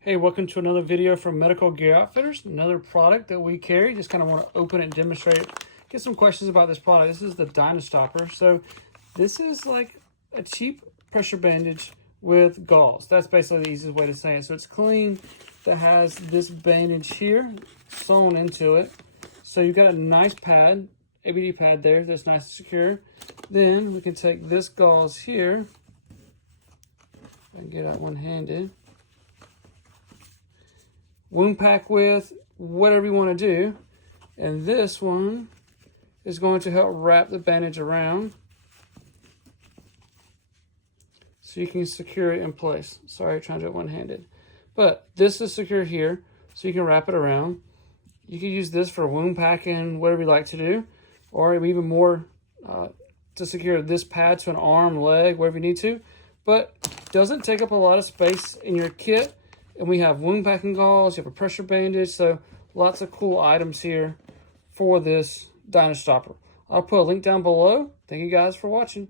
Hey, welcome to another video from Medical Gear Outfitters, another product that we carry. Just kind of want to open it and demonstrate it. Get some questions about this product. This is the Dyna-Stopper. So this is like a cheap pressure bandage with gauze. That's basically the easiest way to say it. So it's clean, that has this bandage here sewn into it. So you've got a nice pad, ABD pad there, that's nice and secure. Then we can take this gauze here. If I can get out one-handed. Wound pack with whatever you want to do, and this one is going to help wrap the bandage around so you can secure it in place. Sorry, trying to do it one-handed, but this is secure here so you can wrap it around. You can use this for wound packing, whatever you like to do, or even more to secure this pad to an arm, leg, whatever you need to, but doesn't take up a lot of space in your kit. And we have wound packing gauze, you have a pressure bandage, so lots of cool items here for this Dyna-Stopper. I'll put a link down below. Thank you guys for watching.